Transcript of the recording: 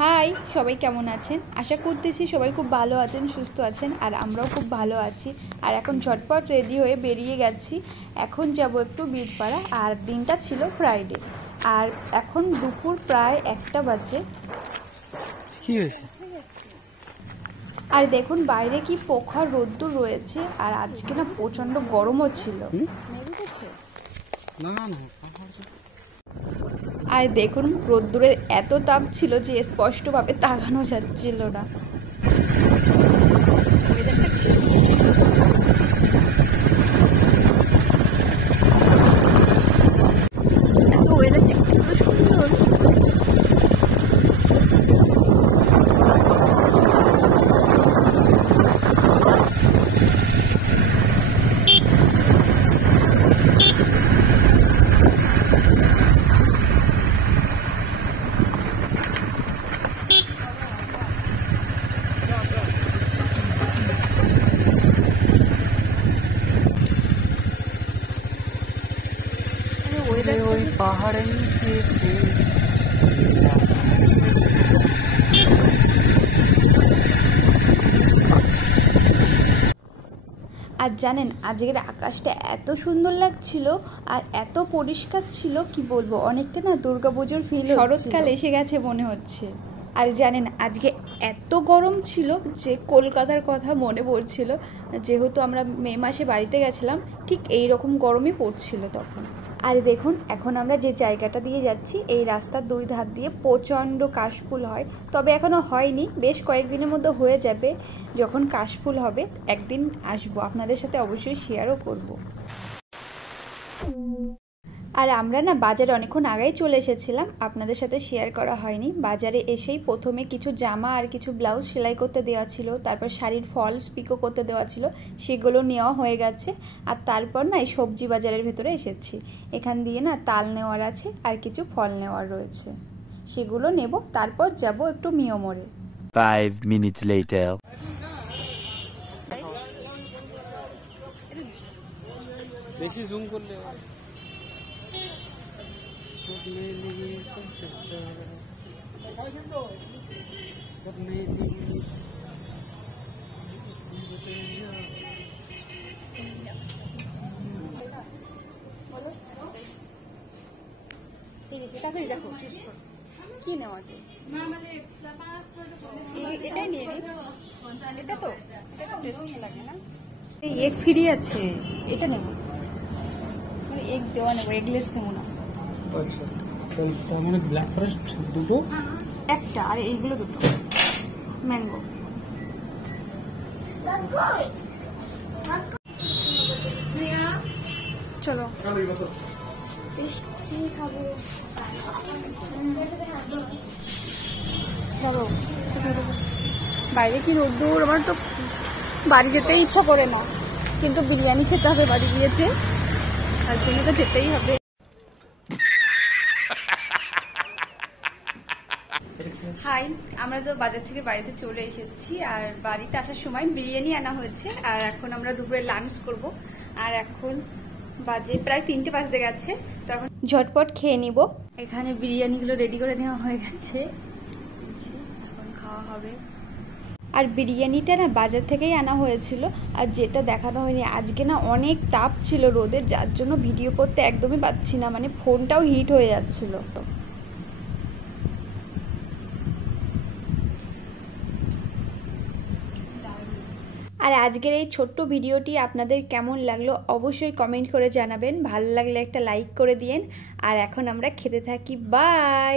High, সবাই কেমন আছেন? আশা করতেছি সবাই খুব ভালো আছেন, সুস্থ আছেন, আর আমরাও খুব ভালো আছি। আর এখন ঝটপট রেডি হয়ে বেরিয়ে গেছি। এখন যাব একটু বীরপাড়া, আর দিনটা ছিল ফ্রাইডে, আর এখন দুপুর প্রায় 1টা বাজে। কি হয়েছে? আর দেখুন বাইরে কি প্রখর রোদ্দুর রয়েছে, আর আজকে না প্রচণ্ড গরমও ছিল। আর দেখুন রোদ্দুরের এত তাপ ছিল যে স্পষ্টভাবে তাকানো যাচ্ছিল না। ওয়েদারটা এত সুন্দর। ওই পাহাড়ে আর জানেন আজকের আকাশটা এত সুন্দর লাগছিল আর এত পরিষ্কার ছিল, কি বলবো, অনেকটা না দুর্গাপুজোর ফিল, শরৎকাল এসে গেছে মনে হচ্ছে। আর জানেন আজকে এত গরম ছিল যে কলকাতার কথা মনে পড়ছিল, যেহেতু আমরা মে মাসে বাড়িতে গেছিলাম, ঠিক এই রকম গরমই পড়ছিল তখন। আর দেখুন এখন আমরা যে জায়গাটা দিয়ে যাচ্ছি, এই রাস্তার দুই ধার দিয়ে প্রচণ্ড কাশফুল হয়, তবে এখনও হয়নি, বেশ কয়েকদিনের মধ্যে হয়ে যাবে। যখন কাশফুল হবে একদিন আসবো, আপনাদের সাথে অবশ্যই শেয়ারও করব। আর আমরা না বাজারে অনেকক্ষণ আগেই চলে এসেছিলাম, আপনাদের সাথে শেয়ার করা হয়নি। বাজারে এসেই প্রথমে কিছু জামা আর কিছু ব্লাউজ সেলাই করতে দেওয়া ছিল, তারপর শাড়ির ফলস পিকো করতে দেওয়া ছিল, সেগুলো নেওয়া হয়ে গেছে। আর তারপর না এই সবজি বাজারের ভেতরে এসেছি, এখান দিয়ে না তাল নেওয়ার আছে আর কিছু ফল নেওয়ার রয়েছে, সেগুলো নেব। তারপর যাব একটু মিয়মোড়ে। 5 minutes later. বেশি জুম করলে কি নেওয়া যায়? এটাই নিয়ে নিই। এটা তো টেস্ট লাগে না। এই এগ ফ্রি আছে, এটা নেব। মানে এগ দেওয়া নেব, এগলেস নেব না। আচ্ছা, তার মানে ব্ল্যাক ফরেস্ট দুটো, একটা, আর এইগুলো দুটো। ম্যাঙ্গো। চলো ধরো। বাইরে কি রোদ্দুর, আমার তো বাড়ি যেতে ইচ্ছা করে না, কিন্তু বিরিয়ানি খেতে হবে, বাড়ি গিয়েছে, তার জন্য তো যেতেই হবে। হাই, আমরা তো বাজার থেকে বাড়িতে চলে এসেছি, আর বাড়িতে আসার সময় বিরিয়ানি আনা হয়েছে, আর এখন আমরা দুপুরে লাঞ্চ করব। আর এখন বাজে প্রায় 3টে বাজতে গেছে, তো এখন ঝটপট খেয়ে নিব। এখানে বিরিয়ানিগুলো রেডি করে নেওয়া হয়ে গেছে, এখন খাওয়া হবে। আর বিরিয়ানিটা না বাজার থেকেই আনা হয়েছিল, আর যেটা দেখানো হয়নি, আজকে না অনেক তাপ ছিল রোদের, যার জন্য ভিডিও করতে একদমই পাচ্ছি না, মানে ফোনটাও হিট হয়ে যাচ্ছিল। আর আজকের এই ছোট্ট ভিডিওটি আপনাদের কেমন লাগলো অবশ্যই কমেন্ট করে জানাবেন, ভালো লাগলে একটা লাইক করে দিয়েন। আর এখন আমরা খেতে থাকি, বাই।